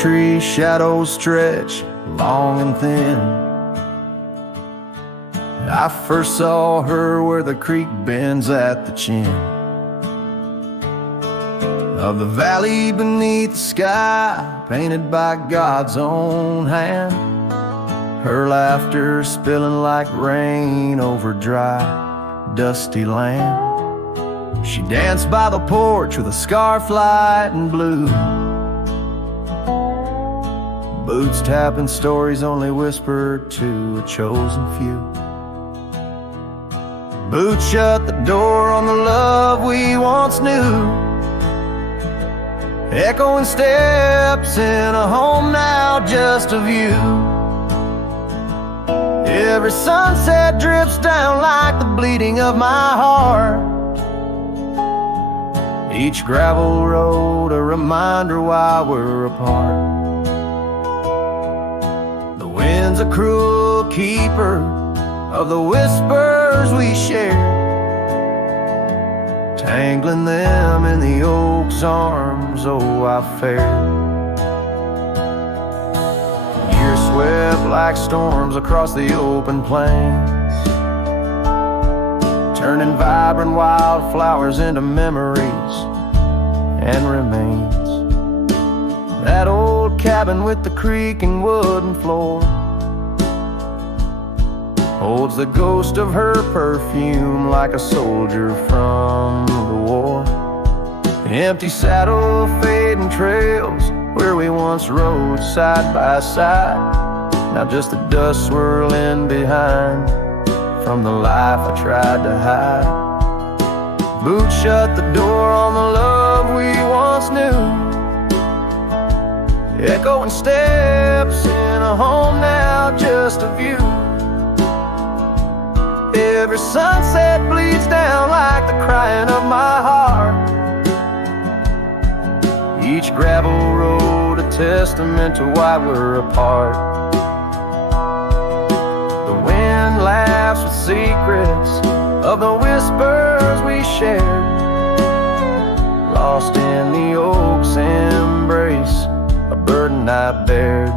tree shadows stretch long and thin. I first saw her where the creek bends at the chin of the valley beneath the sky, painted by God's own hand. Her laughter spilling like rain over dry, dusty land. She danced by the porch with a scarf light and blue, boots tapping stories only whispered to a chosen few. Boots shut the door on the love we once knew. Echoing steps in a home now just of you. Every sunset drips down like the bleeding of my heart. Each gravel road a reminder why we're apart. The wind's a cruel keeper of the whispers we share, tangling them in the oak's arms. Oh, I fared. Years swept like storms across the open plains, turning vibrant wildflowers into memories and remains. That old cabin with the creaking wooden floor holds the ghost of her perfume like a soldier from the war. Empty saddle, fading trails where we once rode side by side, now just the dust swirling behind from the life I tried to hide. Boots shut the door on the love we once knew. Echoing steps in a home now just of you. Every sunset bleeds down like the crying of my heart. Each gravel road a testament to why we're apart. The wind laughs with secrets of the whispers we shared, lost in the oak's embrace, a burden I bared.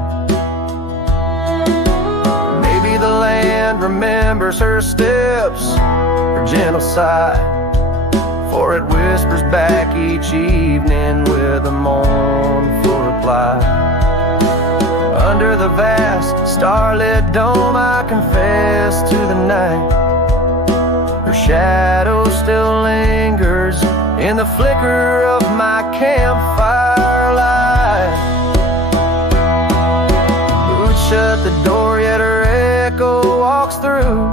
Maybe the land remembers her steps, her gentle sigh, for it whispers back each evening with a mournful reply. Under the vast starlit dome I confess to the night, her shadow still lingers in the flicker of my campfire light. Boots shut the door yet her echo walks through,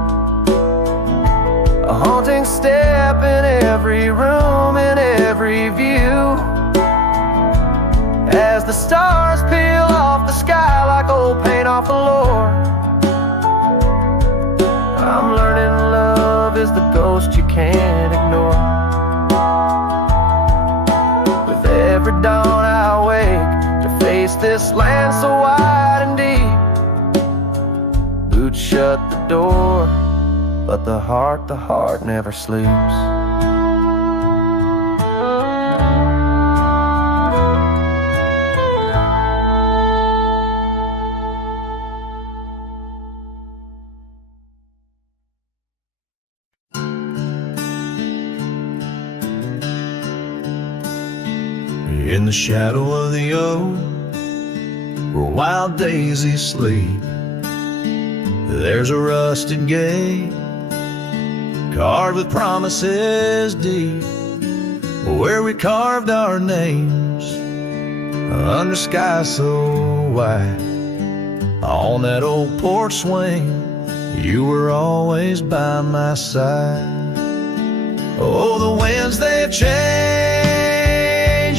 a haunting step in every room, in every view. As the stars peel off the sky like old paint off the floor, I'm learning love is the ghost you can't ignore. With every dawn I wake to face this land so wide and deep. Boots shut the door, but the heart never sleeps. In the shadow of the oak, where wild daisies sleep, there's a rusted gate carved with promises deep, where we carved our names under sky so white. On that old porch swing, you were always by my side. Oh, the winds they've changed,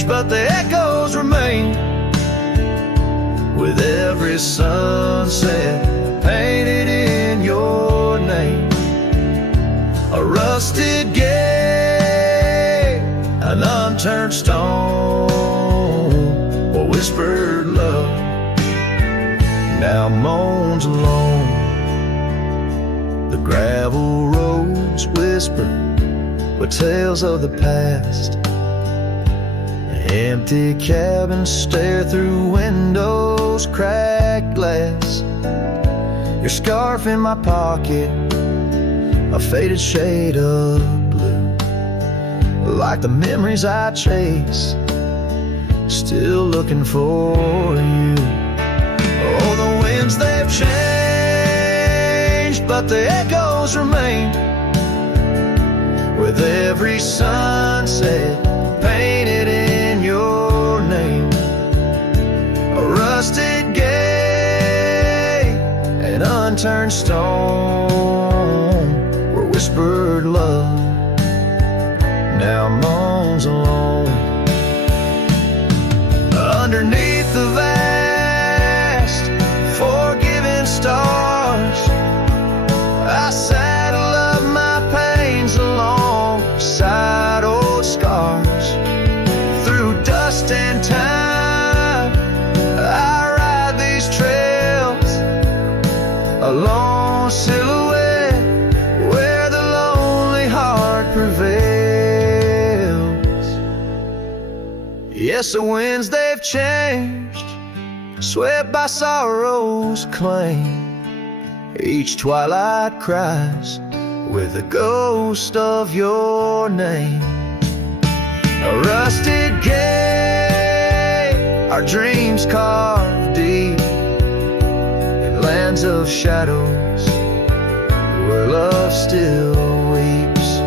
but the echoes remain, with every sunset painted in your name. A rusted gate, an unturned stone, a whispered love now moans alone. The gravel roads whisper with tales of the past, Empty cabins stare through windows, cracked glass. Your scarf in my pocket, a faded shade of blue, like the memories I chase, still looking for you. Oh, the winds, they've changed, but the echoes remain, with every sunset painted in your name. A rusted gate, an unturned stone, where whispered love now moans alone. Underneath the vast, forgiving stars, I saddle up my pains alongside old scars. Through dust and time, I ride these trails, a lone silhouette where the lonely heart prevails. Yes, the winds, they've changed, swept by sorrow's claim. Each twilight cries with the ghost of your name. A rusted gate, our dreams carved deep in lands of shadows, where love still weeps.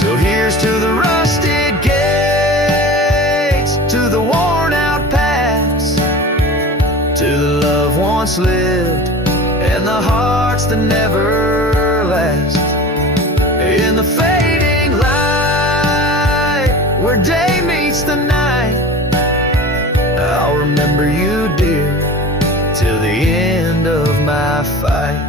So here's to the rusted gates, to the worn out paths, to the love once lived, and the hearts that never last. In the fading light, where day meets the night, I'll remember you, dear, till the end of my fight.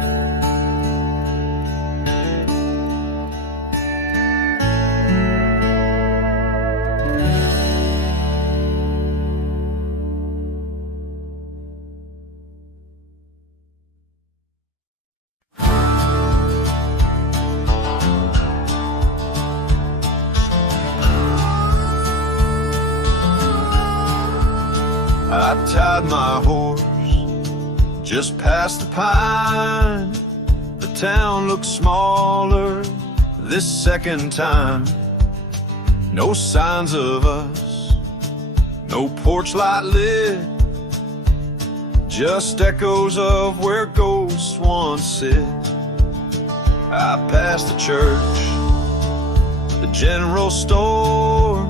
I tied my horse just past the pine. The town looks smaller this second time. No signs of us, no porch light lit, just echoes of where ghosts once sit. I passed the church, the general store,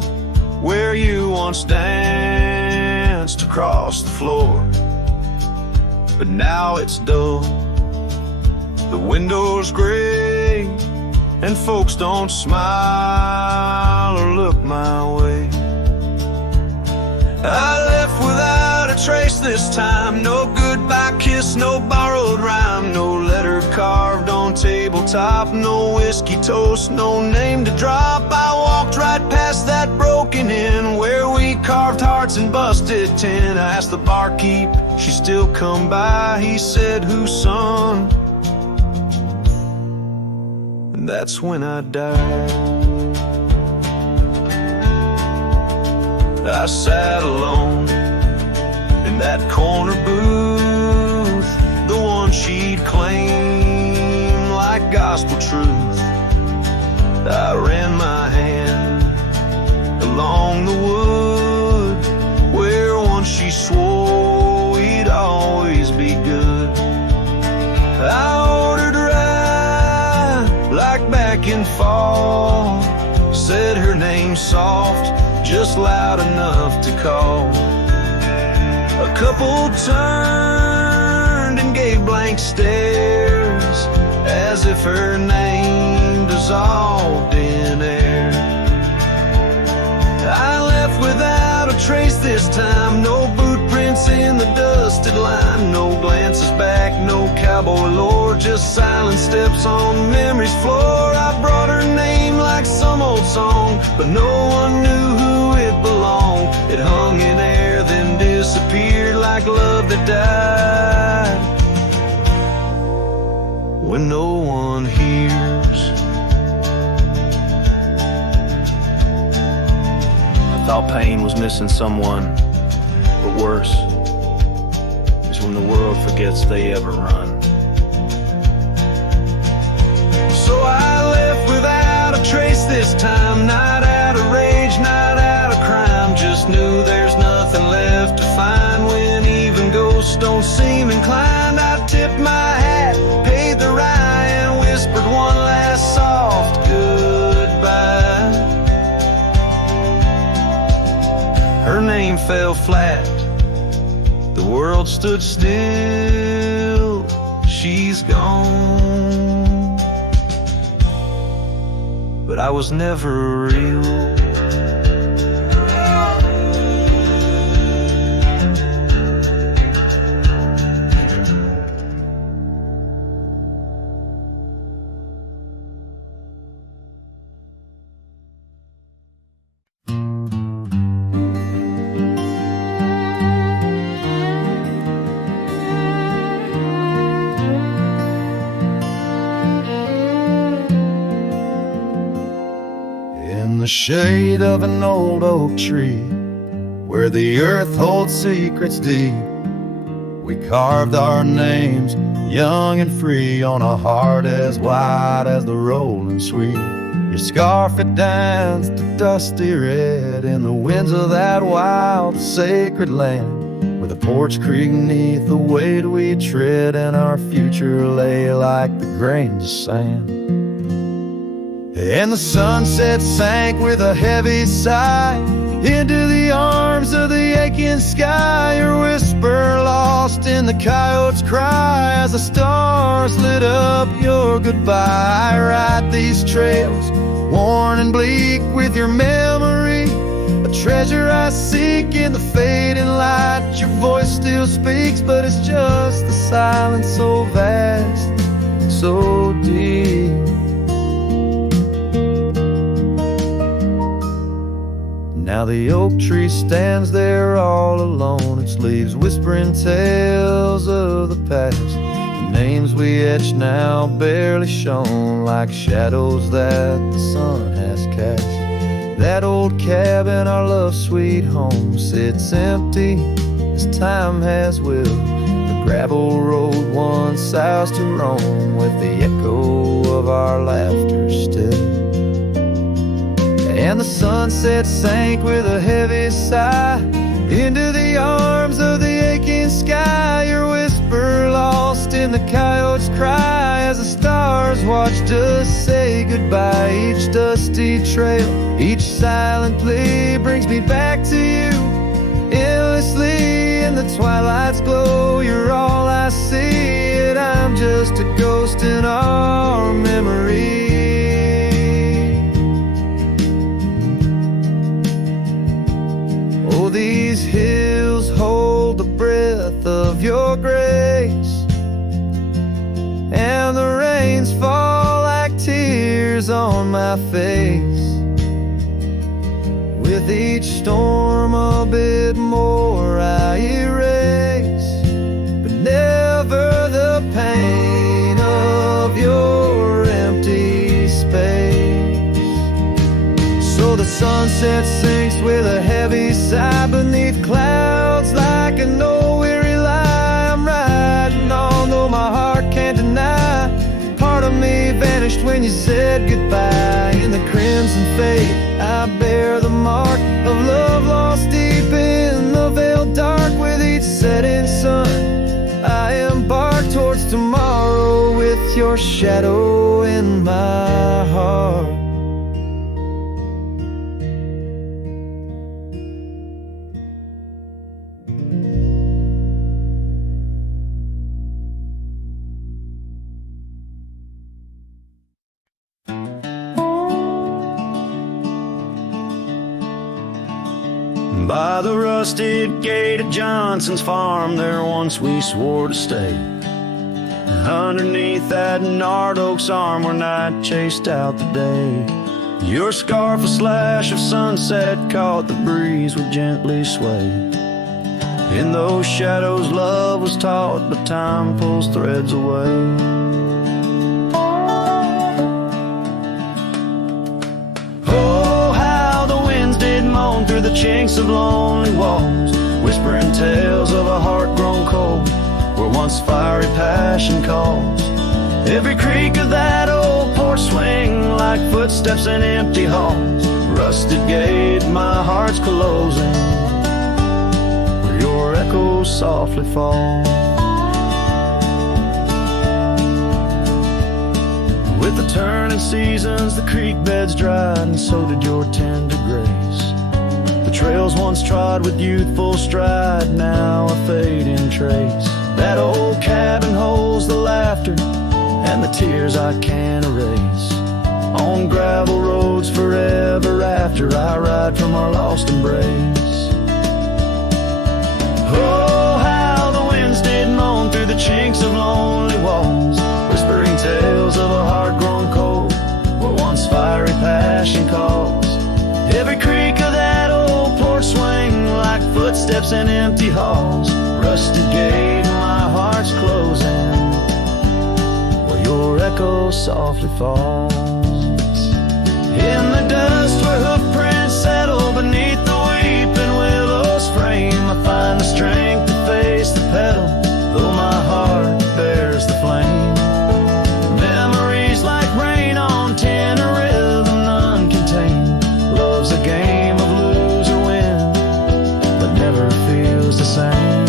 where you once danced across the floor. But now it's dull, the windows gray, and folks don't smile or look my way. I left without a trace this time, no goodbye kiss, no borrowed rhyme, no letter carved on tabletop, no whiskey toast, no name to drop. I walked right past that broken inn where we carved hearts and busted tin. I asked the barkeep, she still come by, he said, whose son? And that's when I died. I sat alone in that corner booth, the one she'd claim like gospel truth. I ran my hand along the wood where once she swore we'd always be good. I ordered rye like back in fall, said her name soft, just loud enough to call. A couple turned and gave blank stares, as if her name dissolved in air. I left without a trace this time, no boot prints in the dusted line, no glances back, no cowboy lore, just silent steps on memory's floor. I brought her name like some old song, but no one knew who it belonged. It hung in air, then disappeared like love that died when no one hears. I thought pain was missing someone, but worse is when the world forgets they ever run. So I left without a trace this time, not out of rage, not out of crime. Just knew there's nothing left to find when even ghosts don't seem inclined. I tipped my hat, paid the rye, and whispered one last soft goodbye. Her name fell flat, the world stood still, she's gone. But I was never real. In the shade of an old oak tree, where the earth holds secrets deep, we carved our names, young and free, on a heart as wide as the rolling sweet. Your scarf, it danced a dusty red in the winds of that wild, sacred land, where the porch creak neath the weight we tread, and our future lay like the grains of sand. And the sunset sank with a heavy sigh into the arms of the aching sky. Your whisper lost in the coyote's cry as the stars lit up your goodbye. I ride these trails, worn and bleak, with your memory, a treasure I seek in the fading light. Your voice still speaks, but it's just the silence so vast, so deep. Now the oak tree stands there all alone, its leaves whispering tales of the past. The names we etched now barely shown, like shadows that the sun has cast. That old cabin, our love sweet home, sits empty as time has willed. The gravel road once south to Rome, with the echo of our laughter still. And the sunset sank with a heavy sigh into the arms of the aching sky. Your whisper lost in the coyote's cry as the stars watched us say goodbye. Each dusty trail, each silent plea brings me back to you endlessly. In the twilight's glow, you're all I see, and I'm just a ghost in our memory. These hills hold the breath of your grace, and the rains fall like tears on my face. With each storm a bit more I erase, but never the pain of your empty space. So the sunset sinks with a heavy sigh beneath clouds like a no-weary lie. I'm riding on, though my heart can't deny. Part of me vanished when you said goodbye. In the crimson fade, I bear the mark of love lost deep in the veiled dark. With each setting sun, I embark towards tomorrow with your shadow in my heart. By the rusted gate of Johnson's farm, there once we swore to stay. Underneath that gnarled oak's arm, where night chased out the day. Your scarf, a slash of sunset, caught the breeze would gently sway. In those shadows love was taught, but time pulls threads away. Oh, how the winds did moan through the chinks of lonely walls, whispering tales of a heart grown cold, where once fiery passion calls. Every creak of that old porch swing like footsteps in empty halls. Rusted gate, my heart's closing, where your echo softly falls. With the turning seasons, the creek beds dried, and so did your tender grace. The trails once trod with youthful stride, now a fading trace. That old cabin holds the laughter and the tears I can't erase. On gravel roads forever after, I ride from our lost embrace. Oh, how the winds did moan through the chinks of lonely walls, whispering tales of a heart grown cold, where once fiery passion calls. Every creak of that old porch swing like footsteps in empty halls. Rusted gate, my heart's closing, where your echo softly falls. In the dust where hoofprints settle beneath the weeping willow's frame, I find the strength to face the pedal, though my heart bears the flame. Memories like rain on tin, a rhythm none contain. Love's a game of lose or win, but never feels the same.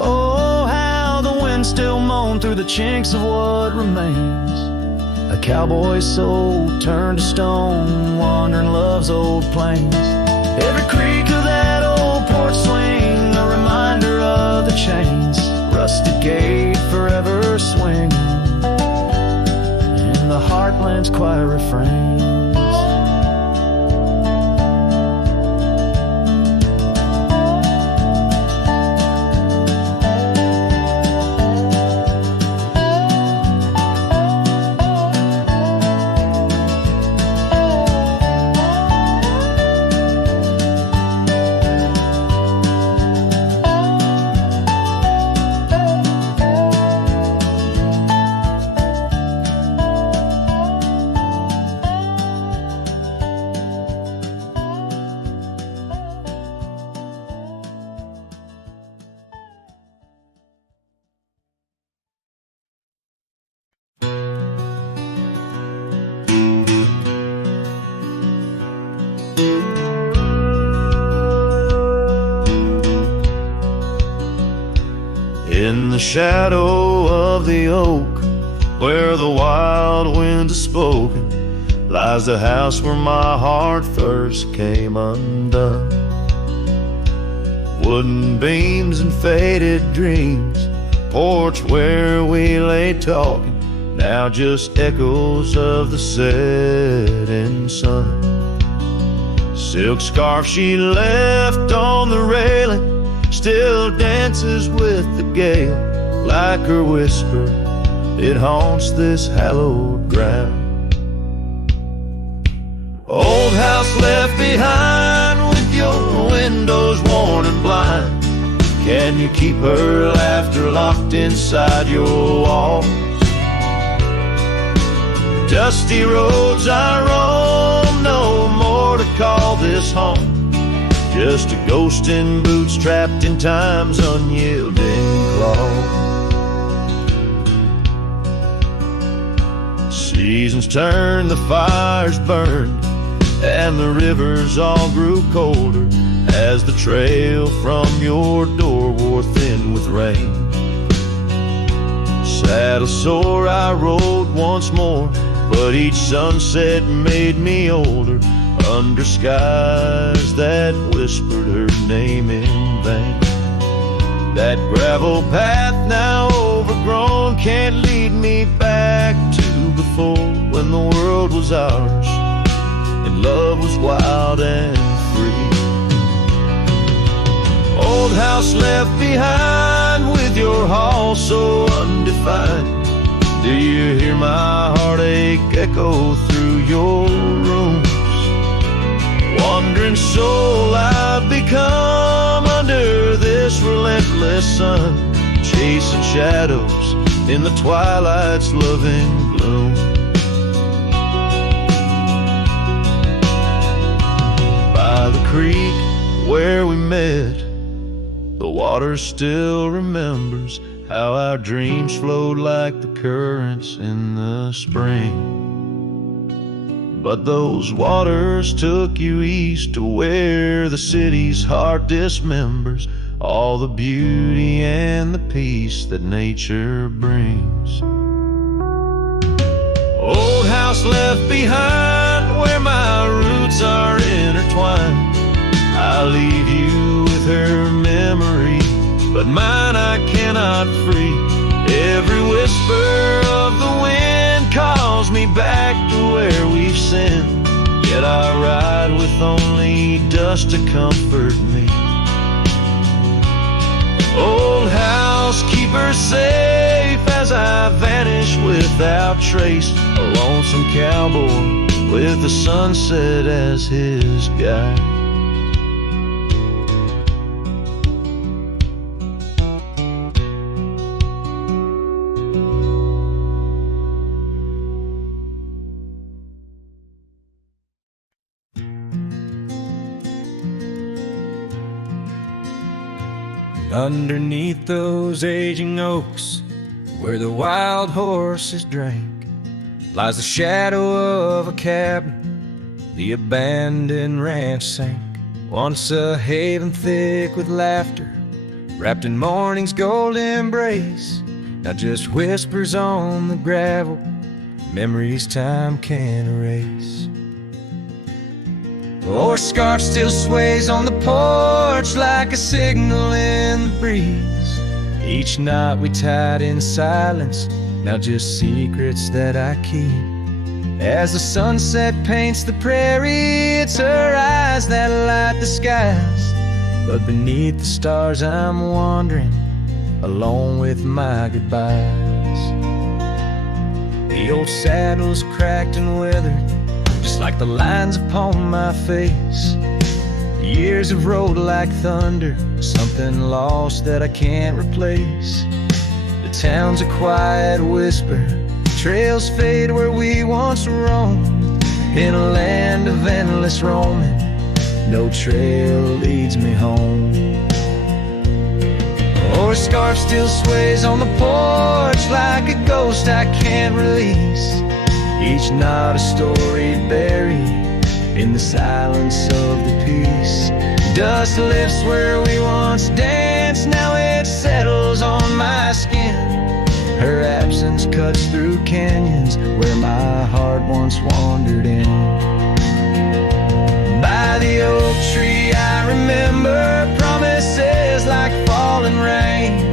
Oh, how the wind still moan through the chinks of what remains. A cowboy's soul turned to stone, wandering love's old plains. Every creak of that old porch swing, a reminder of the chains. Rusted gate forever swinging in the heartland's quiet refrains. In the shadow of the oak, where the wild wind has spoken, lies the house where my heart first came undone. Wooden beams and faded dreams, porch where we lay talking, now just echoes of the setting sun. Silk scarf she left on the railing still dances with the gale. Like her whisper, it haunts this hallowed ground. Old house left behind with your windows worn and blind. Can you keep her laughter locked inside your walls? Dusty roads I roam, no more to call this home. Just a ghost in boots trapped in time's unyielding claw. Seasons turned, the fires burned, and the rivers all grew colder as the trail from your door wore thin with rain. Saddle sore I rode once more, but each sunset made me older, under skies that whispered her name in vain. That gravel path now overgrown can't lead me back to before, when the world was ours and love was wild and free. Old house left behind with your hall so undefined. Do you hear my heartache echo through your rooms? Wandering soul I've become, the sun, chasing shadows in the twilight's loving gloom. By the creek where we met, the water still remembers how our dreams flowed like the currents in the spring. But those waters took you east to where the city's heart dismembers all the beauty and the peace that nature brings. Old house left behind where my roots are intertwined. I leave you with her memory, but mine I cannot free. Every whisper of the wind calls me back to where we've sinned, yet I ride with only dust to comfort me. Old house, keep her safe as I vanish without trace. A lonesome cowboy with the sunset as his guide. Underneath those aging oaks, where the wild horses drank, lies the shadow of a cabin the abandoned ranch sank. Once a haven thick with laughter, wrapped in morning's gold embrace, now just whispers on the gravel, memories time can't erase. Or scarf still sways on the porch like a signal in the breeze. Each knot we tied in silence, now just secrets that I keep. As the sunset paints the prairie, it's her eyes that light the skies. But beneath the stars I'm wandering, alone with my goodbyes. The old saddle's cracked and weathered, just like the lines upon my face. Years have rolled like thunder, something lost that I can't replace. The town's a quiet whisper, trails fade where we once roamed. In a land of endless roaming, no trail leads me home. Or a scarf still sways on the porch like a ghost I can't release. Each knot a story buried in the silence of the peace. Dust lifts where we once danced, now it settles on my skin. Her absence cuts through canyons where my heart once wandered in. By the oak tree I remember promises like falling rain.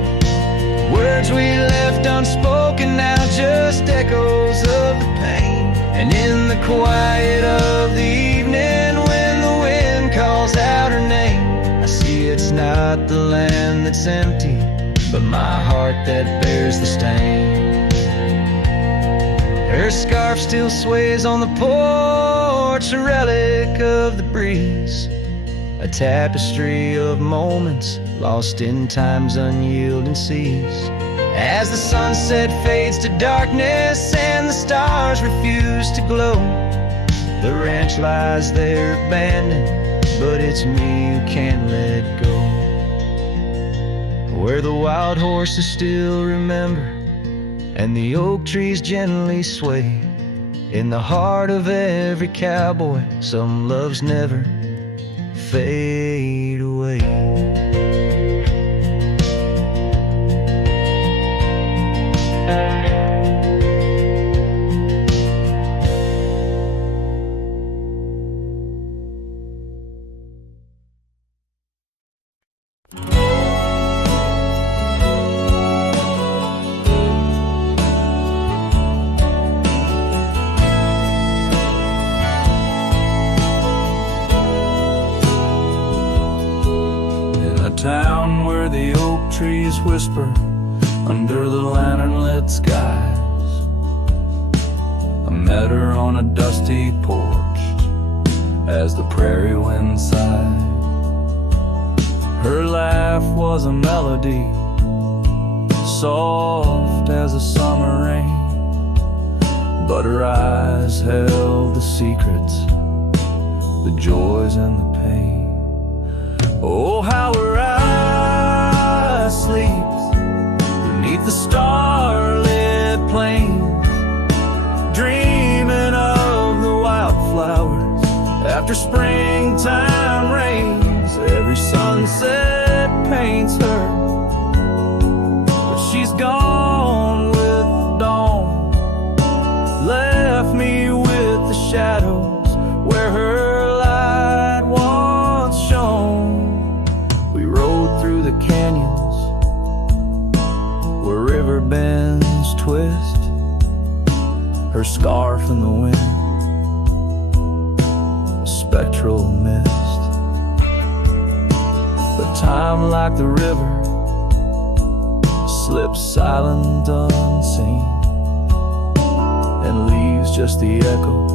Words we left unspoken, now just echoes of the pain. And in the quiet of the evening, when the wind calls out her name, I see it's not the land that's empty, but my heart that bears the stain. Her scarf still sways on the porch, a relic of the breeze, a tapestry of moments lost in time's unyielding seas. As the sunset fades to darkness and the stars refuse to glow, the ranch lies there abandoned, but it's me who can't let go. Where the wild horses still remember and the oak trees gently sway, in the heart of every cowboy some loves never fade away. Town where the oak trees whisper under the lantern-lit skies. I met her on a dusty porch as the prairie wind sighed. Her laugh was a melody, soft as a summer rain, but her eyes held the secrets, the joys and the pain. Oh, how her eyes sleeps beneath the starlit plains, dreaming of the wildflowers after springtime rains. Every sunset paints her, but she's gone with the dawn, left me with the shadows where her light once shone. We rode through the canyons where river bends twist, her scarf in the wind, a spectral mist. But time, like the river, slips silent unseen and leaves just the echo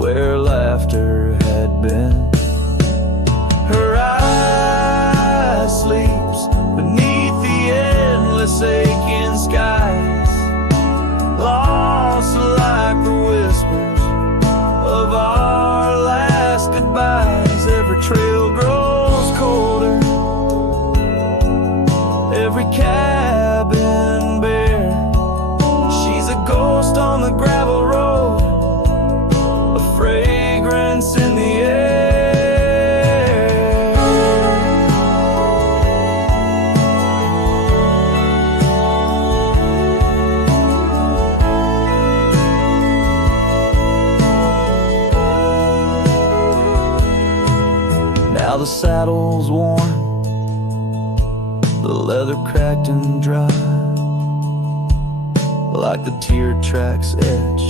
where laughter had been. Her eye sleeps beneath the endless aching skies, lost like the whispers of our last goodbyes. Every trail grows colder, every cabin bare. She's a ghost on the gravel road, a fragrance in the air. Now the saddle's worn, the leather cracked and dry, like the tear tracks etch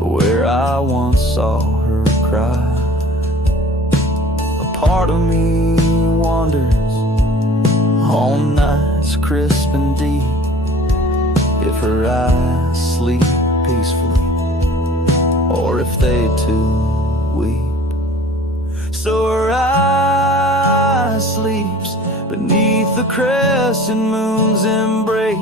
where I once saw her cry. A part of me wonders on nights crisp and deep if her eyes sleep peacefully or if they too weep. So her eye sleeps beneath the crescent moon's embrace.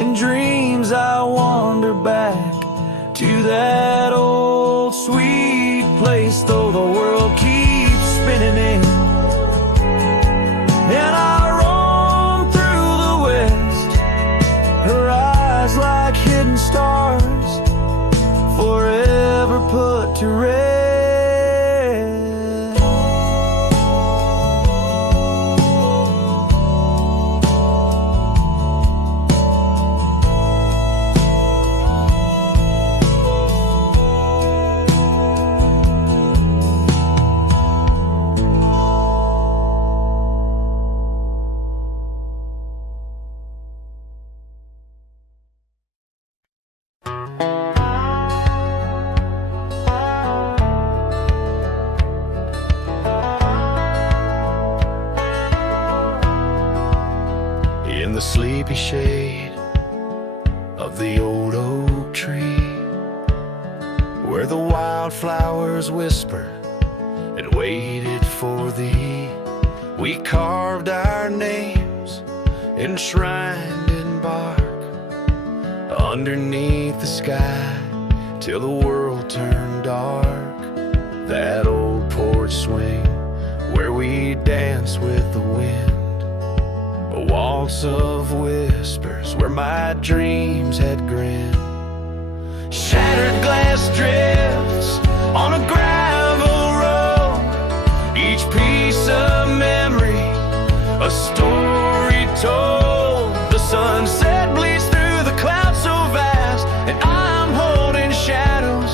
In dreams I wander back to that old sweet place, though the world keeps spinning in and I roam through the west. Her eyes like hidden stars, forever put to rest. In the sleepy shade of the old oak tree, where the wildflowers whispered and waited for thee, we carved our names enshrined in bark underneath the sky till the world turned dark. That old porch swing where we danced with the wind, a waltz of whispers where my dreams had grinned. Shattered glass drifts on a gravel road, each piece of memory a story told. The sunset bleeds through the clouds so vast, and I'm holding shadows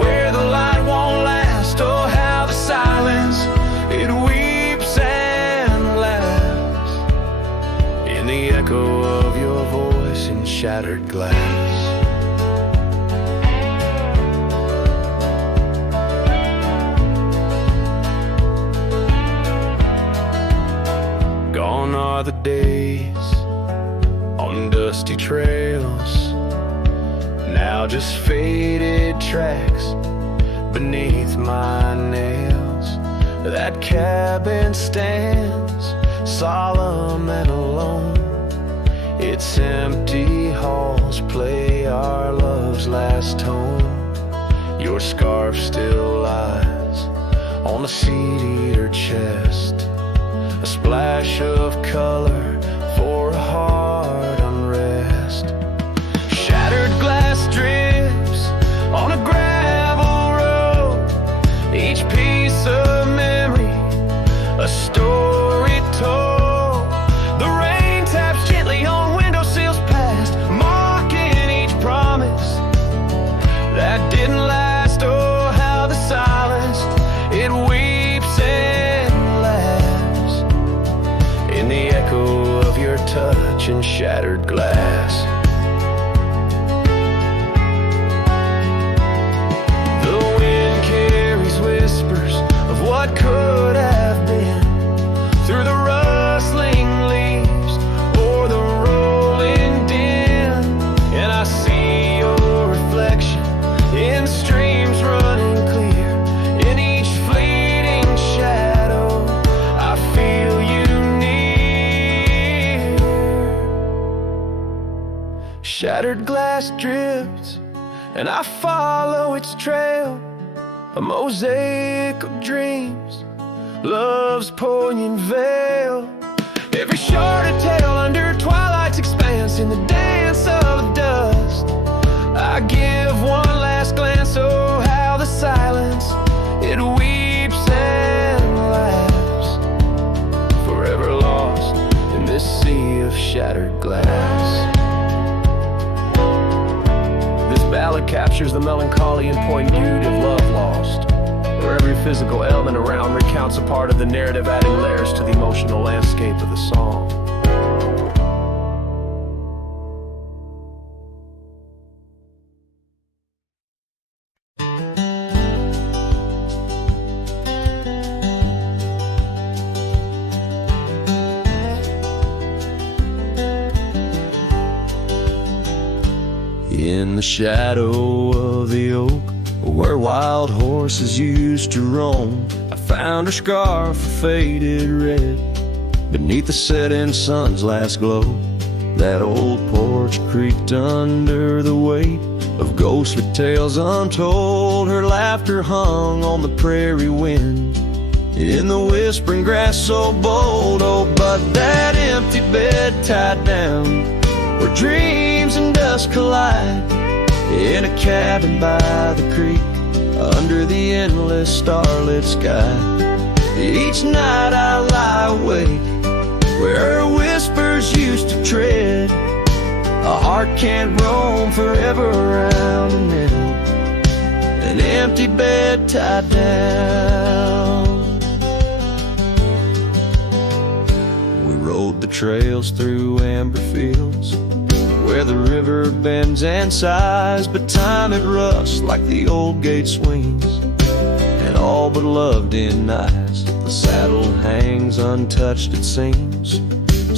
where the light won't last. Oh, how the silence, it weeps and laughs in the echo of your voice in shattered glass. Gone are the days on dusty trails, now just faded tracks beneath my nails. That cabin stands solemn and alone. Its empty halls play our love's last tone. Your scarf still lies on the seat-eater chest, a splash of color for a heart unrest. Shattered glass drips on a gravel road, each piece of memory a story told. The rain taps gently on windowsills past, mocking each promise that didn't last. Oh, how the silence, it weeps and laughs in the echo of your touch and shattered glass. The wind carries whispers of what could have been through the rustling leaves or the rolling din, and I see your reflection in streams running clear. In each fleeting shadow, I feel you near. Shattered glass drifts, and I follow its trail, a mosaic of dreams, love's poignant veil. Every sharded tale under twilight's expanse, in the dance of the dust, I give one last glance. Oh, how the silence, it weeps and laughs, forever lost in this sea of shattered glass. This ballad captures the melancholy and poignitude of love lost, where every physical element around recounts a part of the narrative, adding layers to the emotional landscape of the song. In the shadow of the oak, where wild horses used to roam, I found her scarf faded red beneath the setting sun's last glow. That old porch creaked under the weight of ghostly tales untold. Her laughter hung on the prairie wind in the whispering grass so bold. Oh, but that empty bed tied down where dreams and dust collide, in a cabin by the creek under the endless starlit sky. Each night I lie awake where her whispers used to tread. A heart can't roam forever around and in an empty bed tied down. We rode the trails through amber fields where the river bends and sighs, but time it rusts like the old gate swings, and all but love denies. The saddle hangs untouched, it seems,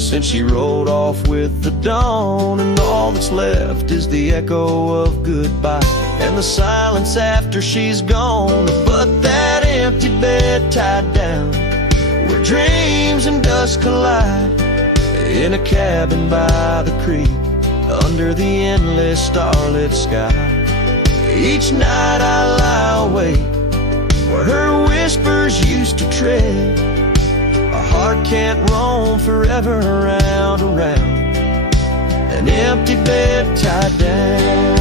since she rode off with the dawn, and all that's left is the echo of goodbye and the silence after she's gone. But that empty bed tied down where dreams and dust collide, in a cabin by the creek under the endless starlit sky. Each night I lie awake where her whispers used to tread. A heart can't roam forever around an empty bed tied down.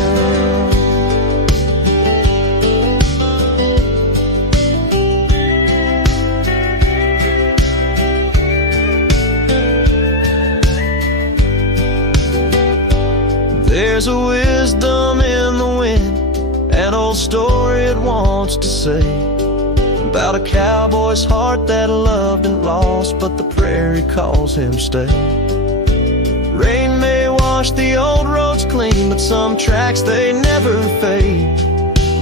There's a wisdom in the wind, an old story it wants to say, about a cowboy's heart that loved and lost, but the prairie calls him stay. Rain may wash the old roads clean, but some tracks they never fade,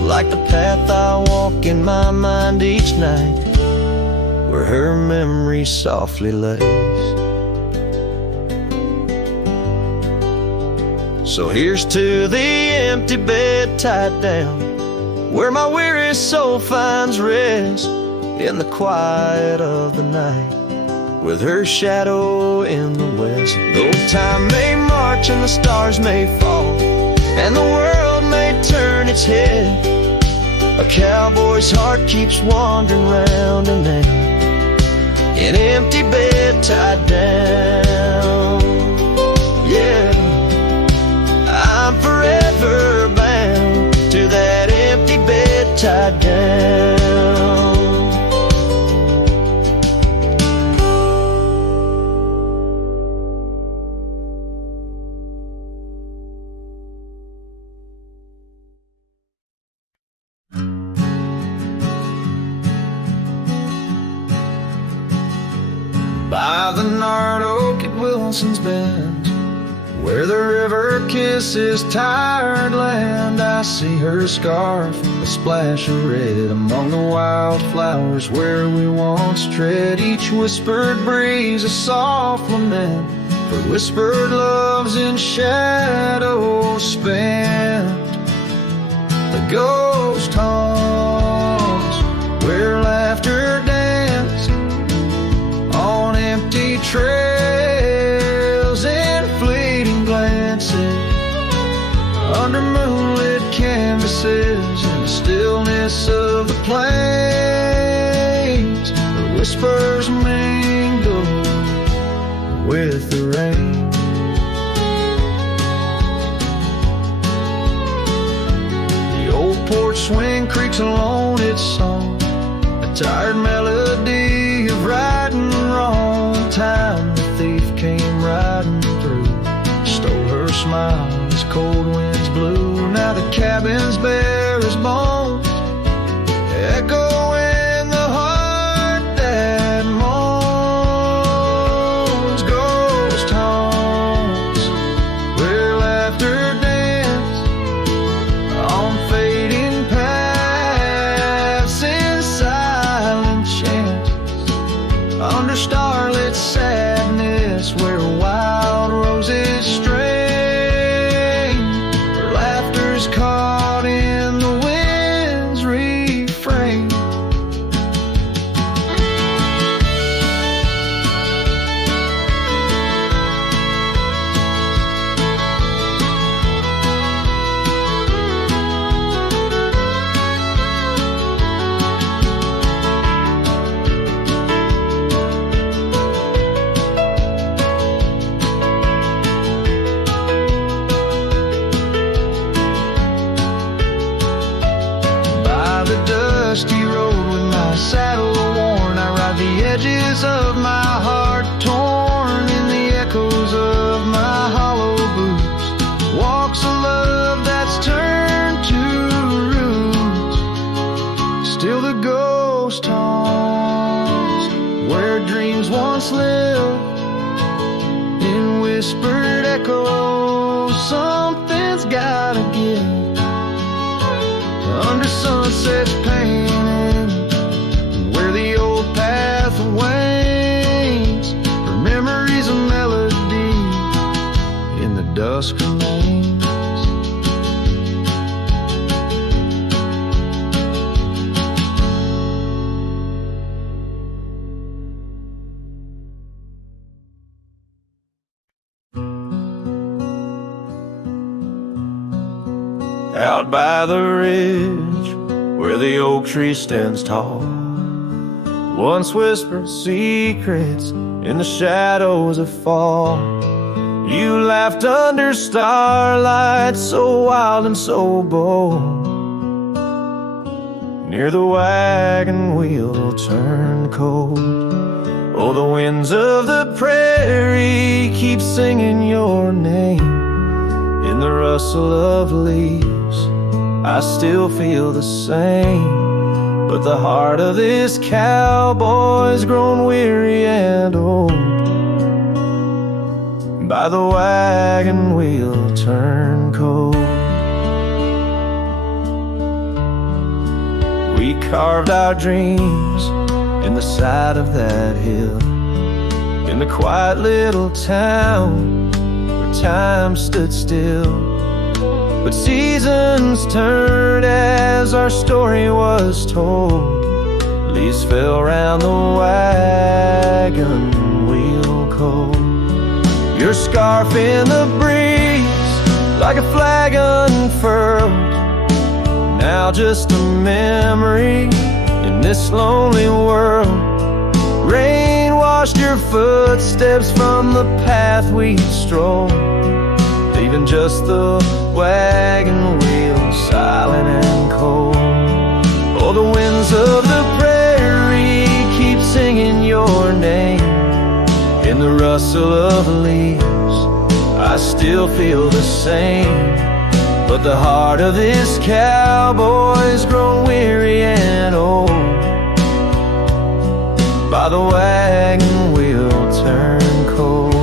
like the path I walk in my mind each night, where her memory softly lays. So here's to the empty bed tied down, where my weary soul finds rest, in the quiet of the night, with her shadow in the west. Though time may march and the stars may fall, and the world may turn its head, a cowboy's heart keeps wandering round and round, an empty bed tied down. Yeah, I'm forever bound to that empty bed tied down. By the gnarled oak at Wilson's Bend, where the river kisses tired land, I see her scarf, a splash of red among the wildflowers where we once tread. Each whispered breeze a soft lament for whispered loves in shadows spent. The ghost haunts where laughter danced on empty trails and fleeting glances under moonlit canvases in the stillness of the plains. The whispers mingle with the rain. The old porch swing creaks alone its song, a tired melody of right and wrong. Time the thief came riding through, stole her smile as cold winds blew. Now the cabin's bare as bones, echo in the heart that moans. Ghost haunts where laughter danced on fading paths in silent chants, under starlit sadness where wild roses strain, where laughter's caught in the wind's refrain. The dusty road with my saddle worn, I ride the edges of my heart torn in the echoes of my hollow boots. Walks of love that's turned to roots. Still the ghost haunts where dreams once lived in whispered echoes. Something's gotta give under sunsets painted, where the old path wanes, her memories a melody in the dusk remains. Out by the ridge where the oak tree stands tall, once whispered secrets in the shadows of fall. You laughed under starlight so wild and so bold. Near the wagon wheel turned cold. Oh, the winds of the prairie keep singing your name. In the rustle of leaves I still feel the same, but the heart of this cowboy's grown weary and old. By the wagon wheel turned cold. We carved our dreams in the side of that hill, in the quiet little town where time stood still. But seasons turned as our story was told. Leaves fell round the wagon wheel cold. Your scarf in the breeze, like a flag unfurled. Now just a memory in this lonely world. Rain washed your footsteps from the path we strolled, leaving just the wagon wheel silent and cold. Oh, the winds of the prairie keep singing your name. In the rustle of leaves, I still feel the same. But the heart of this cowboy's grown weary and old by the wagon wheel turn cold.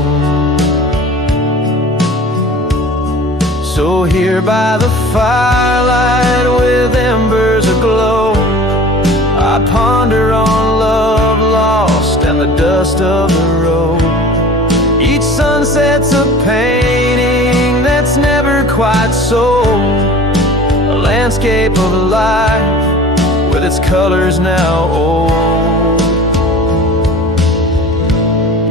So here by the firelight with embers aglow, I ponder on love lost and the dust of the road. Each sunset's a painting that's never quite sold, a landscape of life with its colors now old.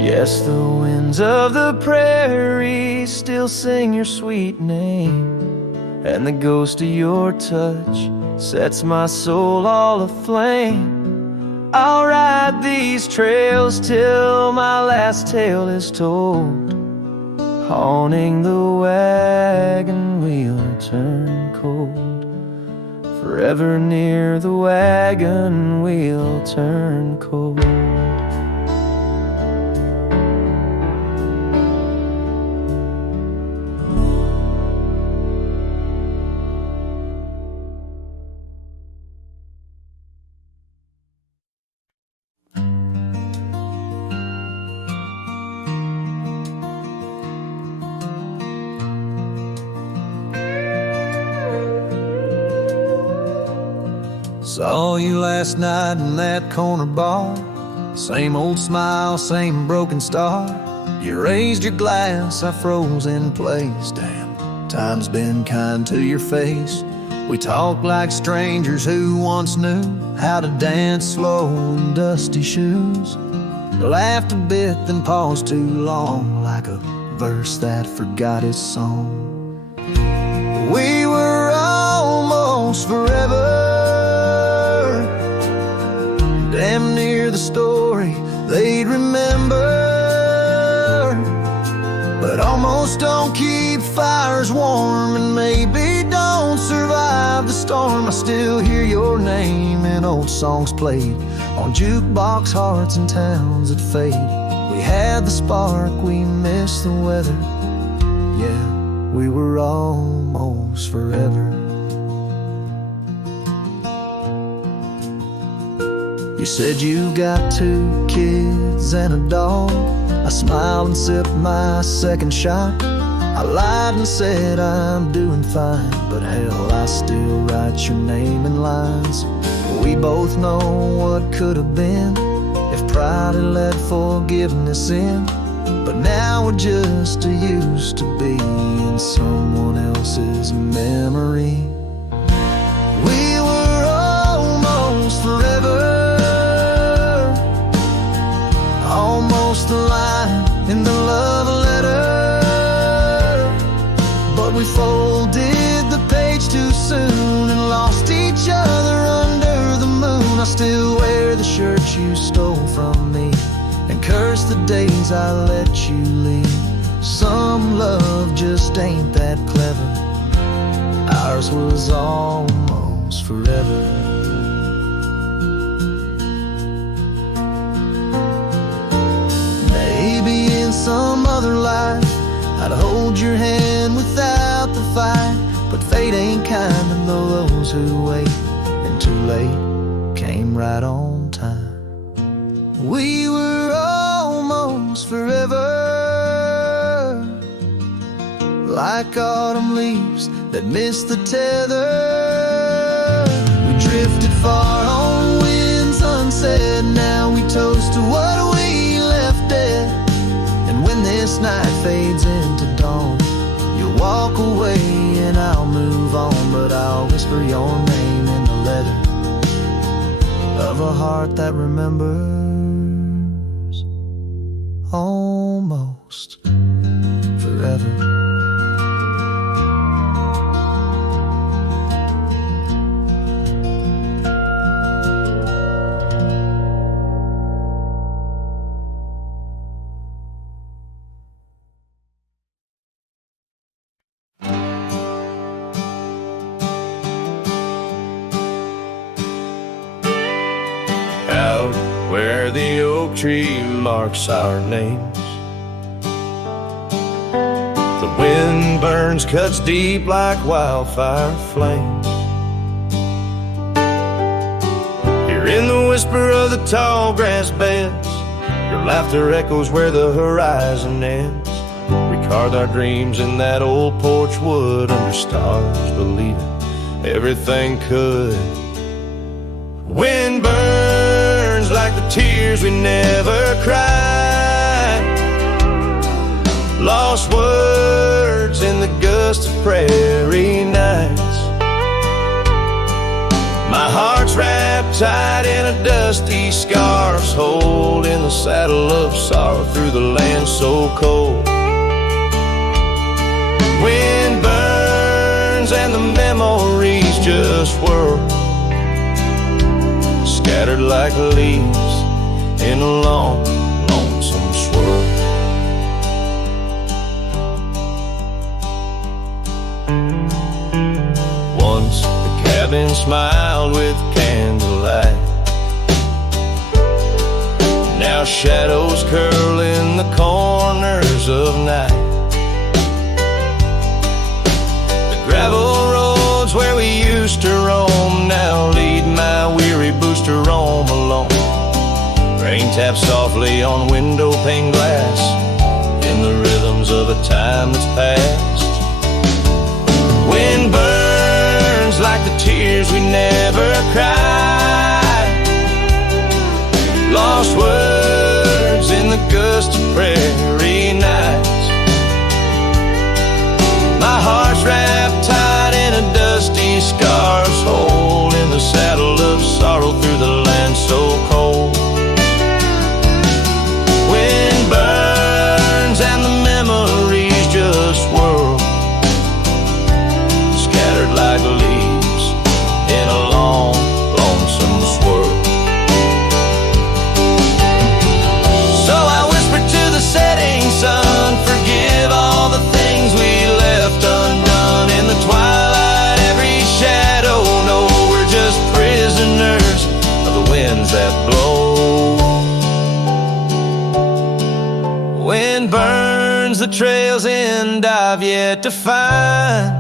Yes, the winds of the prairie still sing your sweet name, and the ghost of your touch sets my soul all aflame. I'll ride these trails till my last tale is told, haunting the wagon wheel turn cold. Forever near the wagon wheel turn cold. Saw you last night in that corner bar. Same old smile, same broken star. You raised your glass, I froze in place. Damn, time's been kind to your face. We talked like strangers who once knew how to dance slow in dusty shoes. Laughed a bit, then paused too long, like a verse that forgot its song. We were almost forever, damn near the story they'd remember. But almost don't keep fires warm, and maybe don't survive the storm. I still hear your name in old songs played on jukebox hearts and towns that fade. We had the spark, we missed the weather. Yeah, we were almost forever. You said you got 2 kids and a dog. I smiled and sipped my second shot. I lied and said I'm doing fine, but hell, I still write your name in lines. We both know what could have been if pride had let forgiveness in. But now we're just used to be in someone else's memory. We were almost forever, almost a line in the love letter. But we folded the page too soon and lost each other under the moon. I still wear the shirt you stole from me and curse the days I let you leave. Some love just ain't that clever. Ours was almost forever. Some other life I'd hold your hand without the fight, but fate ain't kind to those who wait, and too late came right on time. We were almost forever, like autumn leaves that missed the tether. We drifted far on winds unsaid, now we toast to what we left dead. When this night fades into dawn, you'll walk away and I'll move on, but I'll whisper your name in the letter of of a heart that remembers almost forever. Out where the oak tree marks our names, the wind burns, cuts deep like wildfire flames. Here in the whisper of the tall grass beds, your laughter echoes where the horizon ends. We carved our dreams in that old porch wood under stars, believing everything could. Wind burns like the tears we never cried, lost words in the gust of prairie nights. My heart's wrapped tight in a dusty scarf's hold, in the saddle of sorrow through the land so cold. Wind burns and the memories just whirl, scattered like leaves in a long, lonesome swirl. Once the cabin smiled with candlelight, now shadows curl in the corners of night. The gravel roads where we used to roam now lead my weary booster home alone. Rain taps softly on window pane glass in the rhythms of a time that's past. Wind burns like the tears we never cried, lost words in the gust of prairie nights. My heart's wrapped tight in a dusty scarf's hole, in the saddle of sorrow through the land so cold. Wind burns and the memories just whirl, scattered like leaves in a long, lonesome swirl. So I whisper to the setting sun, forgive all the things we left undone in the twilight. Every shadow, no, we're just prisoners of the winds that blow. Wind burns the trails and I've yet to find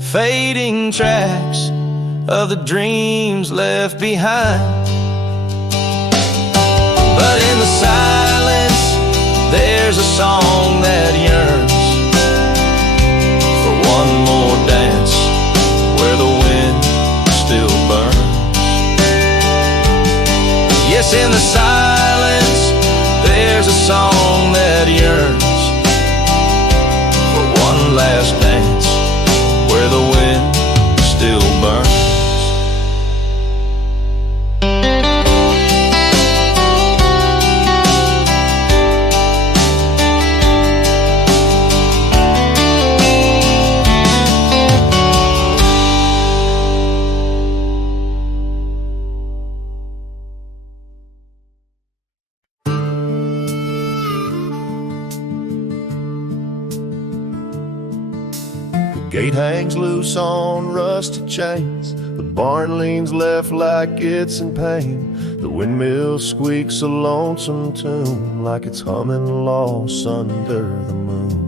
fading tracks of the dreams left behind. But in the silence, there's a song that yearns for one more dance where the wind still burns. Yes, in the silence, there's a song that yearns for one last dance where the wind still burns. Gate hangs loose on rusted chains, the barn leans left like it's in pain. The windmill squeaks a lonesome tune, like it's humming lost under the moon.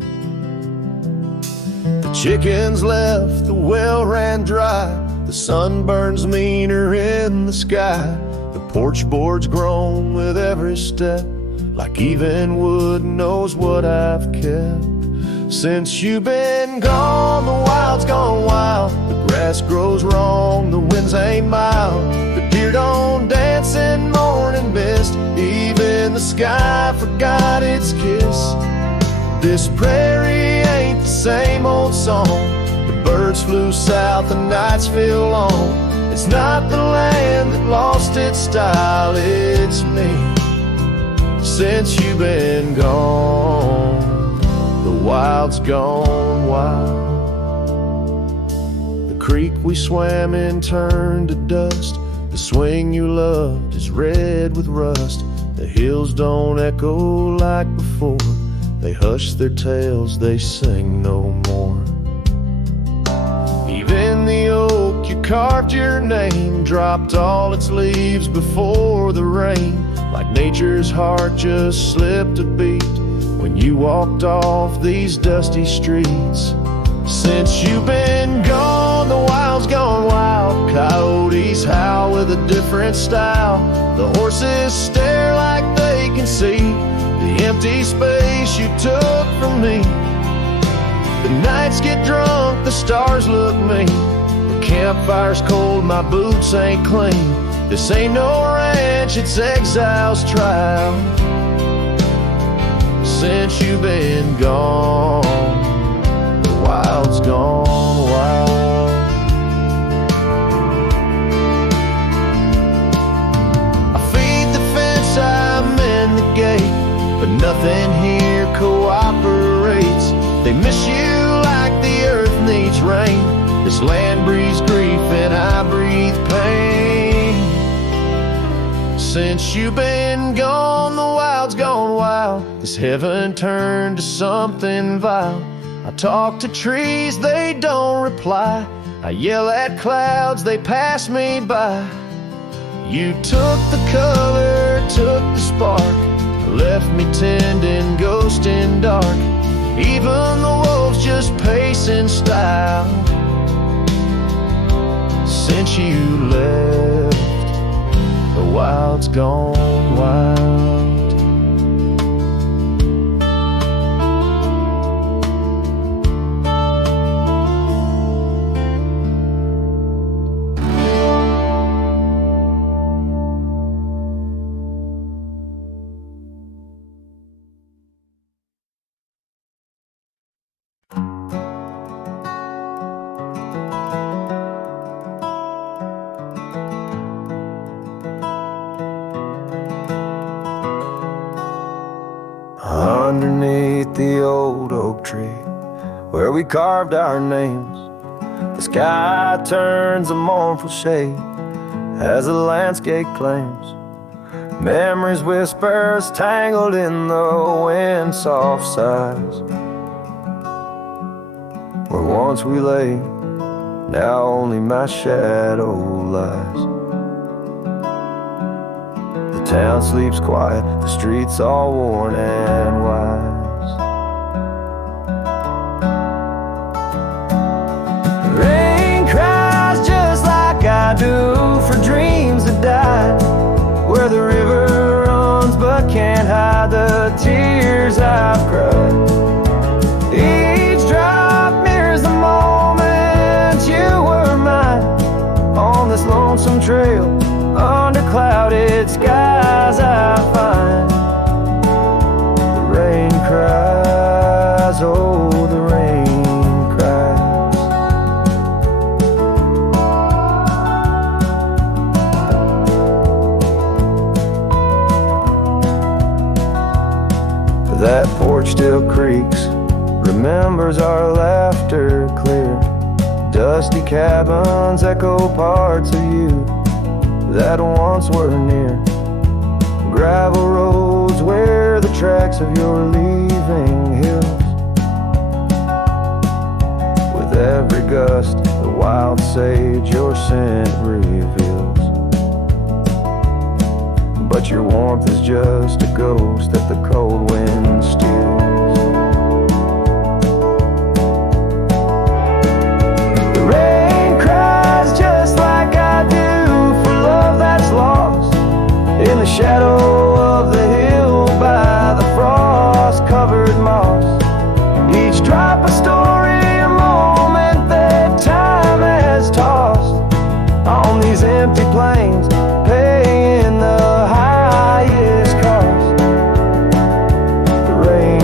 The chickens left, the well ran dry, the sun burns meaner in the sky. The porch board's grown with every step, like even wood knows what I've kept. Since you've been gone, the wild's gone wild. The grass grows wrong, the winds ain't mild. The deer don't dance in morning mist, even the sky forgot its kiss. This prairie ain't the same old song. The birds flew south, the nights feel long, It's not the land that lost its style, it's me. Since you've been gone, the wild's gone wild. The creek we swam in turned to dust. The swing you loved is red with rust. The hills don't echo like before. They hush their tales, they sing no more. Even the oak you carved your name dropped all its leaves before the rain. Like nature's heart just slipped a beat when you walked off these dusty streets. Since you've been gone, the wild's gone wild. Coyotes howl with a different style. The horses stare like they can see the empty space you took from me. The nights get drunk, the stars look mean. The campfire's cold, my boots ain't clean. This ain't no ranch, it's exile's trial. Since you've been gone, the wild's gone wild. I feed the fence, I mend the gate, but nothing here cooperates. They miss you like the earth needs rain. This land breathes grief and I breathe pain. Since you've been gone, the wild's gone wild. This heaven turned to something vile. I talk to trees, they don't reply. I yell at clouds, they pass me by. You took the color, took the spark, left me tending, ghosting dark. Even the wolves just pacing style. Since you left, the wild's gone wild. Underneath the old oak tree where we carved our names, the sky turns a mournful shade as the landscape claims. Memories whispers tangled in the wind, soft sighs. Where once we lay, now only my shadow lies. The town sleeps quiet, the streets all worn and wise. The rain cries just like I do for dreams that died. Where the river runs but can't hide the tears I've cried. Each drop mirrors the moment you were mine. On this lonesome trail, under clouded skies I find. The rain cries, oh the rain cries. That porch still creaks, remembers our laughter clear. Dusty cabins echo parts of you that once were near. Gravel roads where the tracks of your leaving hills. With every gust, the wild sage your scent reveals. But your warmth is just a ghost that the cold wind steals. The rain cries just like I do for love that's lost in the shadow of the hill by the frost-covered moss. Each drop a story, a moment that time has tossed on these empty plains, paying the highest cost. The rain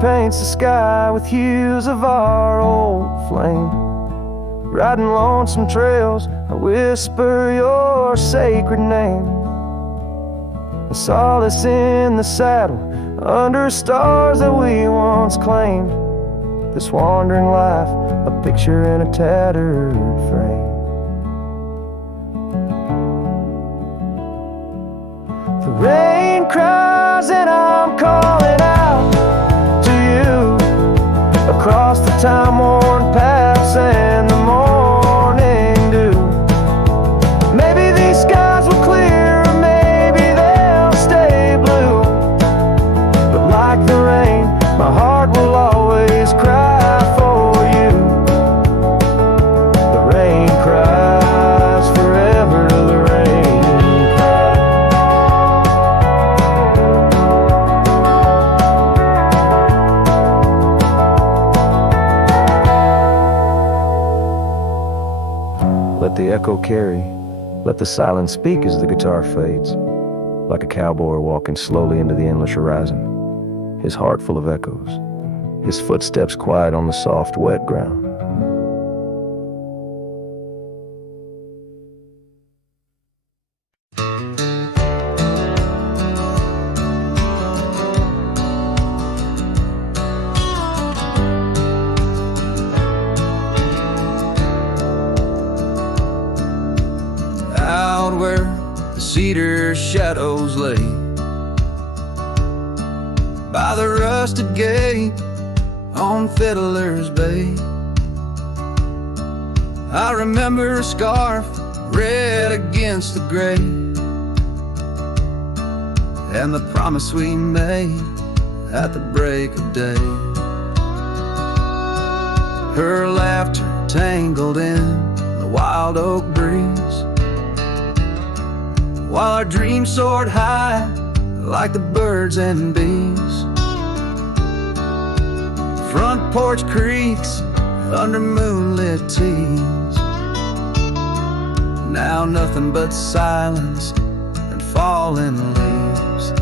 paints the sky with hues of our old flame. Riding lonesome trails, I whisper your sacred name. A solace in the saddle, under stars that we once claimed. This wandering life, a picture in a tattered frame. The rain cries and I'm calling out to you across the time-worn paths and the morning dew. Maybe these skies will clear, or maybe they'll stay blue. But like the rain, my heart will always cry for you. The rain cries forever, the rain cries. Let the echo carry, let the silence speak as the guitar fades, like a cowboy walking slowly into the endless horizon, his heart full of echoes, his footsteps quiet on the soft, wet ground. Out where the cedar shadows lay, by the rusted gate on Fiddler's Bay, I remember a scarf red against the gray, and the promise we made at the break of day. Her laughter tangled in the wild oak breeze, while our dreams soared high like the birds and bees. Front porch creaks under moonlit tees, now nothing but silence and falling leaves.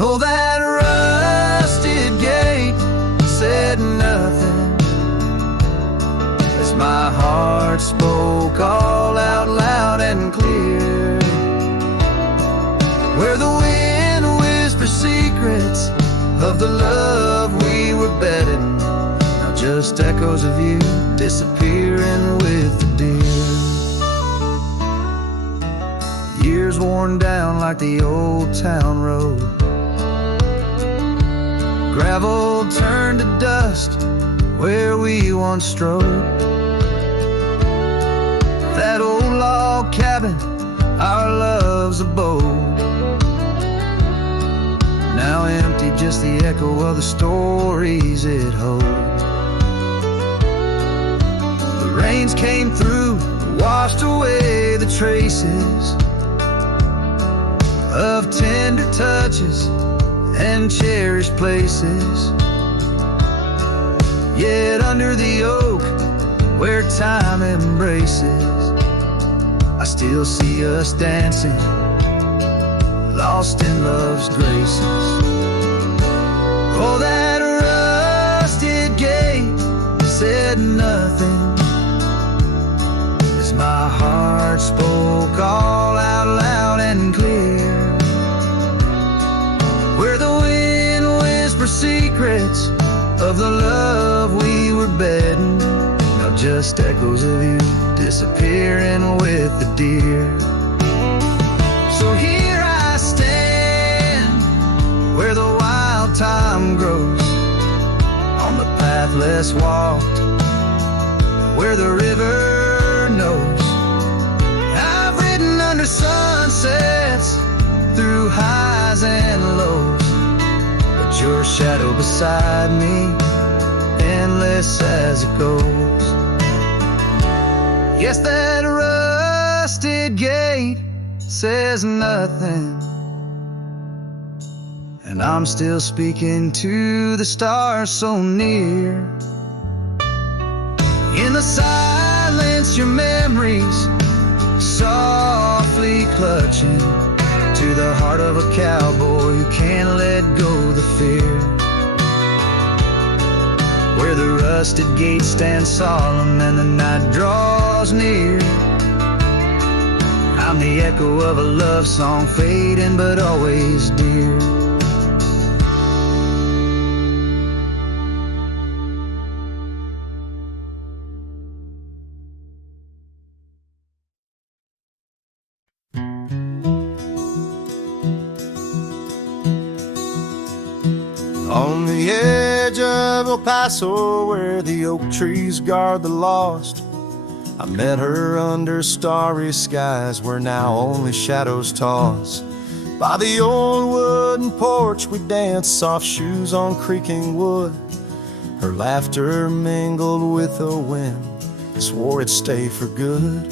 Oh, that rusted gate said nothing as my heart spoke all out loud and clear, where the wind whispers secrets of the love we were betting. Now just echoes of you disappearing with the deer. Years worn down like the old town road, gravel turned to dust where we once strode. That old log cabin, our love's abode, now empty, just the echo of the stories it holds. The rains came through, washed away the traces of tender touches and cherished places. Yet under the oak, where time embraces, I still see us dancing, lost in love's graces. Oh, that rusted gate said nothing as my heart spoke all out loud and clear, where the wind whispers secrets of the love we were betting. Now just echoes of you disappearing with the deer. So here I stand, where the wild time grows, on the path less walked, where the river knows. I've ridden under sunsets, through highs and lows, but your shadow beside me, endless as it goes. Yes, that rusted gate says nothing, and I'm still speaking to the stars so near. In the silence, your memories softly clutching to the heart of a cowboy who can't let go the fear. rusted gate stands solemn and the night draws near. I'm the echo of a love song, fading but always dear. On the edge of El Paso, where the oak trees guard the lost, I met her under starry skies where now only shadows toss. By the old wooden porch we danced, soft shoes on creaking wood. Her laughter mingled with the wind, swore it'd stay for good.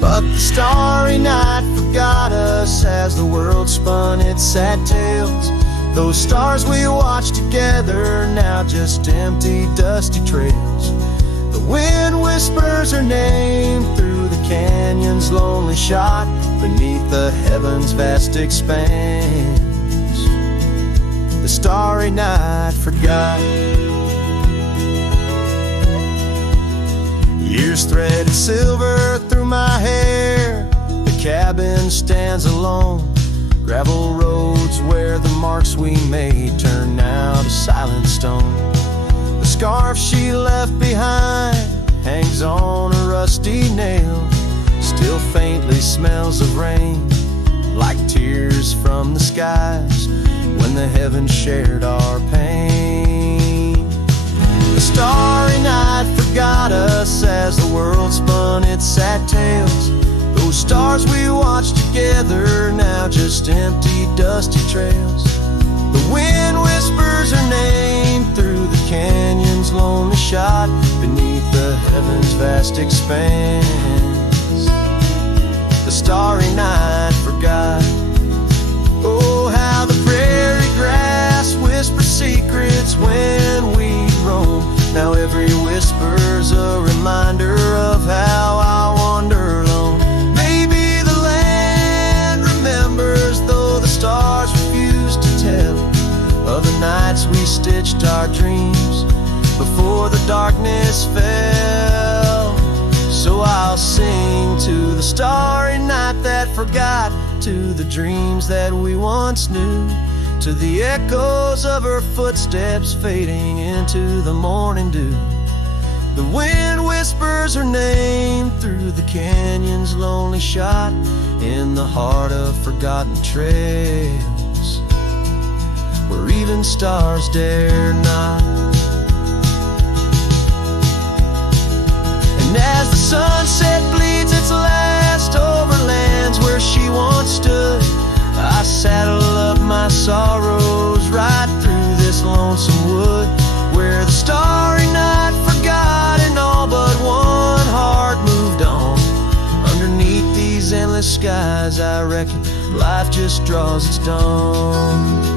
But the starry night forgot us as the world spun its sad tales. Those stars we watched together, now just empty, dusty trails. The wind whispers her name through the canyon's lonely shot, beneath the heaven's vast expanse. The starry night forgot. Years threaded silver through my hair. The cabin stands alone. Gravel roads where the marks we made turn now to silent stone. The scarf she left behind hangs on a rusty nail, still faintly smells of rain, like tears from the skies when the heavens shared our pain. The starry night forgot us as the world spun its sad tales. Those stars we watched together, now just empty, dusty trails. The wind whispers her name through the canyon's lonely shot, beneath the heaven's vast expanse. The starry night forgot. Oh, how the prairie grass whispers secrets when we roam. Now every whisper's a reminder of how I wander alone. Maybe the land remembers, though the stars refuse to tell, of the nights we stitched our dreams before the darkness fell. So I'll sing to the starry night that forgot, to the dreams that we once knew, to the echoes of her footsteps fading into the morning dew. The wind whispers her name through the canyon's lonely shot, in the heart of forgotten trails, where even stars dare not. And as the sunset bleeds its last over lands where she once stood, I saddle up my sorrows right through this lonesome wood, where the starry night forgot and all but one heart moved on. Underneath these endless skies, I reckon life just draws its dawn.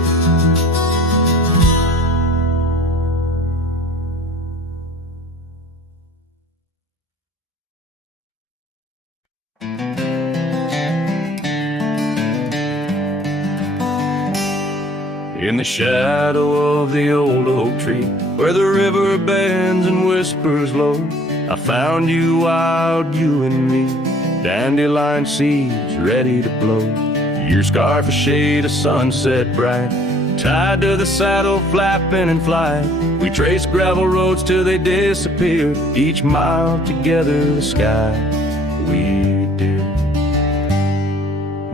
In the shadow of the old oak tree, where the river bends and whispers low, I found you wild, you and me, dandelion seeds ready to blow. Your scarf a shade of sunset bright, tied to the saddle flapping in flight. We traced gravel roads till they disappeared, each mile together the sky we did.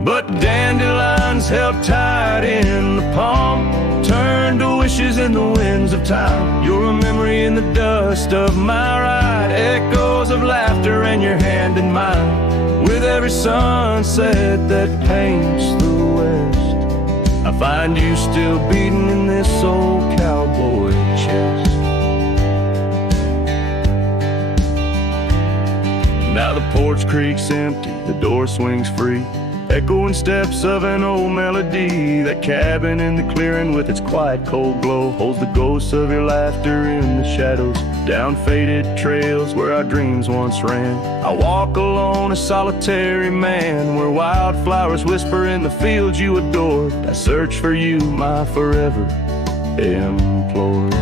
But dandelions held tight in the palm turned to wishes in the winds of time. You're a memory in the dust of my ride, echoes of laughter and your hand in mine. With every sunset that paints the west, I find you still beating in this old cowboy chest. Now the porch creaks empty, the door swings free, echoing steps of an old melody. That cabin in the clearing with its quiet cold glow holds the ghosts of your laughter in the shadows, down faded trails where our dreams once ran. I walk alone, a solitary man, where wildflowers whisper in the fields you adored. I search for you, my forever implored.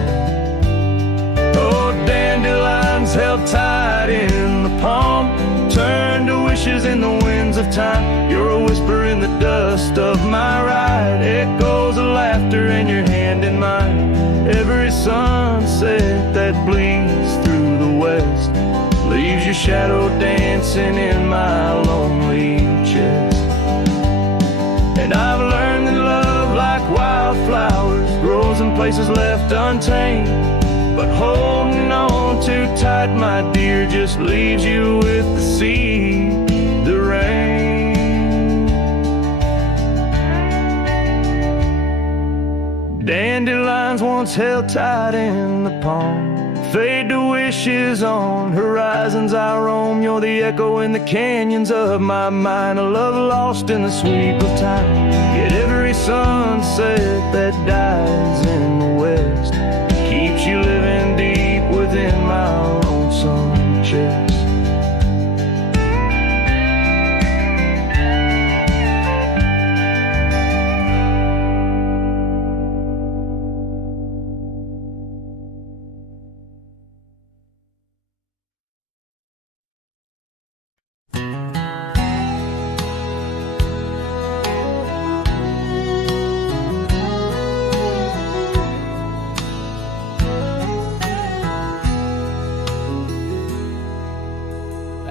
time. You're a whisper in the dust of my ride, echoes of laughter and your hand in mine. Every sunset that bleeds through the west leaves your shadow dancing in my lonely chest. And I've learned that love, like wildflowers, grows in places left untamed. But holding on too tight, my dear, just leaves you with the sea, the rain. Dandelions once held tight in the palm fade to wishes on horizons I roam. You're the echo in the canyons of my mind, a love lost in the sweep of time. Yet every sunset that dies in the west keeps you living deep within my lonesome chest.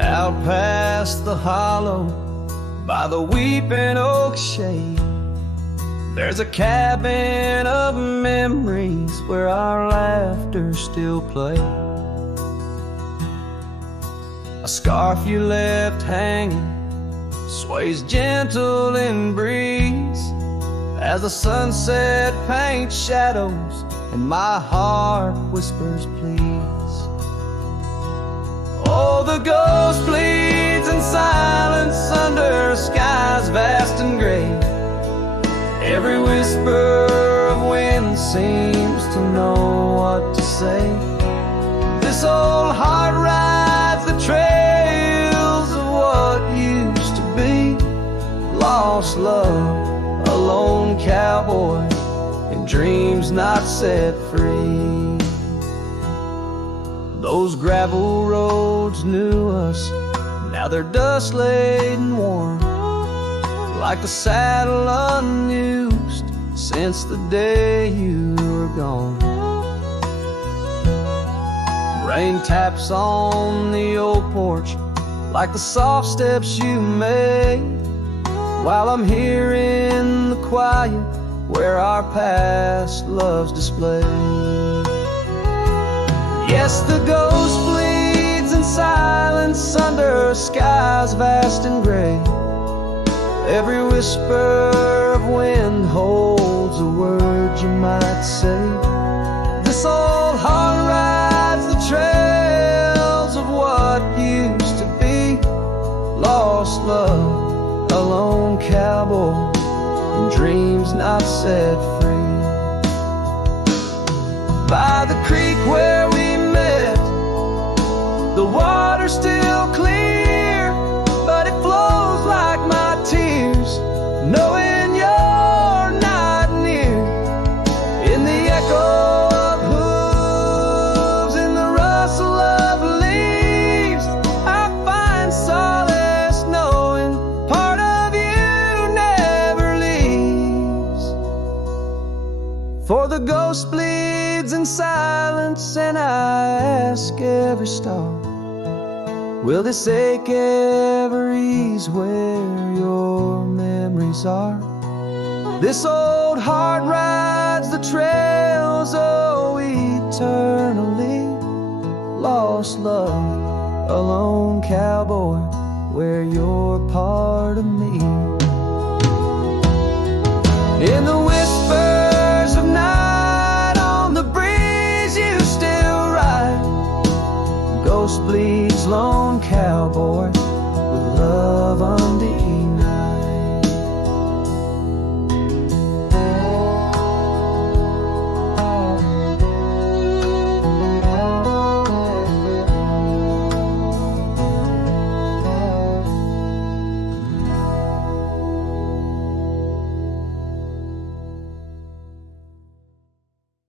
Out past the hollow by the weeping oak shade, there's a cabin of memories where our laughter still plays. A scarf you left hanging sways gentle in breeze as the sunset paints shadows and my heart whispers please. Oh, the ghost bleeds in silence under skies vast and gray. Every whisper of wind seems to know what to say. This old heart rides the trails of what used to be. Lost love, a lone cowboy, and dreams not set free. Those gravel roads knew us, now they're dust laden warm, like the saddle unused since the day you were gone. Rain taps on the old porch like the soft steps you made, while I'm here in the quiet where our past love's displayed. Yes, the ghost bleeds in silence under skies vast and gray. Every whisper of wind holds a word you might say. This old heart rides the trails of what used to be. Lost love, a lone cowboy, and dreams not set free. By the creek where we met, the water's still clear, but it flows like my tears, knowing you're not near. In the echo of hooves, in the rustle of leaves, I find solace knowing part of you never leaves. For the ghost bleeds in silence, and I ask every star, will this ache ever ease where your memories are? This old heart rides the trails, oh, eternally. Lost love, a lone cowboy, where you're part of me. In the whispers of night, on the breeze you still ride. Ghost bleeds, lone cowboy, with love undeep.